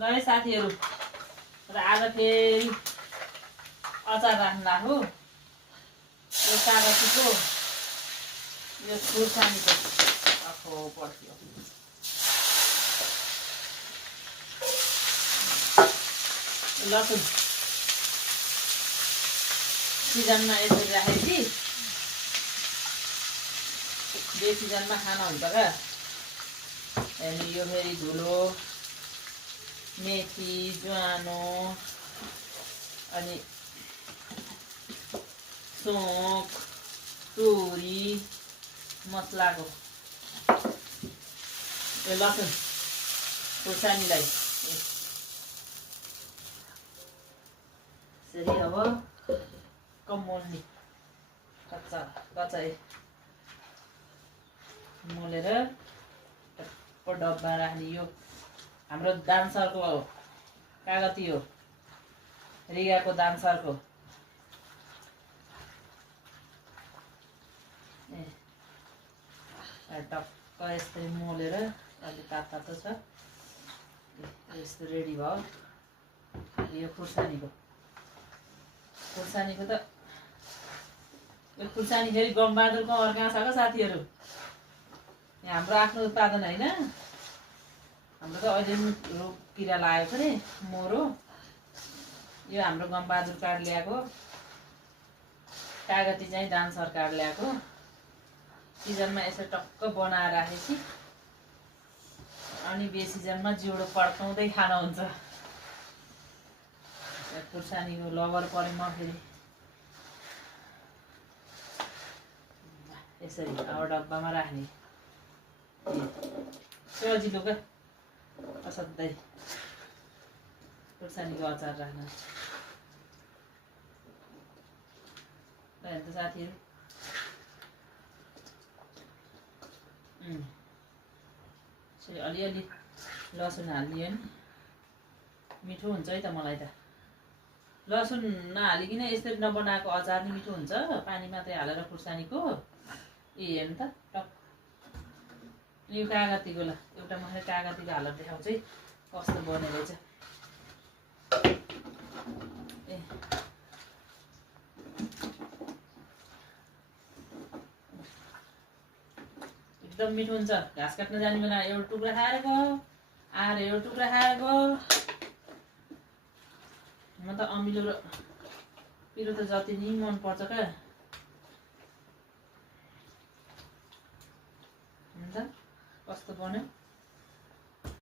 ल है साथीहरू, र आज फेरि अचार राख्नु लाग्यो। यो कागतीको, यो खुर्सानीको आफो पर्थ्यो। लसुन सिजनमा यसरी राखेपछि बेसिजनमा खाना हुन्छ क्या। अनि यो फेरि धुलो, मेथी, ज्वानो, अनि सोक, तोरी मसलाको यो लसुन खुर्सानीलाई यसरी अब कमोल्ने कच्चा मोलेर टप्प डब्बा राख्ने। यो हाम्रो दानसरको कागती हो, रिगाको दानसरको। टक्क यस्तै मोलेर अलि तातो छ, यस्तो रेडी भयो। यो खुर्सानीको त यो खुर्सानी फेरि गमबहादुरको अर्का छ क्या साथीहरू। यहाँ हाम्रो आफ्नो उत्पादन होइन, हाम्रो त अहिले रोग किरा लागेको छ नि, मोरो। यो हाम्रो गमबहादुर कार्ड ल्याएको, कागती चाहिँ दानसर कार्ड ल्याएको। सिजनमा यसो टक्क बनाएर राखेपछि अनि बेसिजनमा जिउडो पड्काउँदै खान हुन्छ। खुर्सानीको लबर परे म फेरि यसरी अब डब्बामा राख्ने। सजिलो क्या असाध्यै खुर्सानीको अचार राख्न। ल त साथीहरू, अलिअलि लसुन हालिदियो नि मिठो हुन्छ है त। मलाई त लसुन नहालिकन यसरी नबनाएको अचार नि मिठो हुन्छ, पानी मात्रै हालेर खुर्सानीको। हेर्नु त टक यो कागतीको, ल एउटा मात्रै कागतीको हालेर देखाउँछ है कस्तो बने रहेछ। एकदम मिठो हुन्छ। घाँस काट्न जाने बेला एउटा टुक्रा खाएर गयो, आएर एउटा टुक्रा खाएर गयो। म त अमिलो र पिरो त जति नि मन पर्छ क्या। हुन्छ कस्तो बन्यो।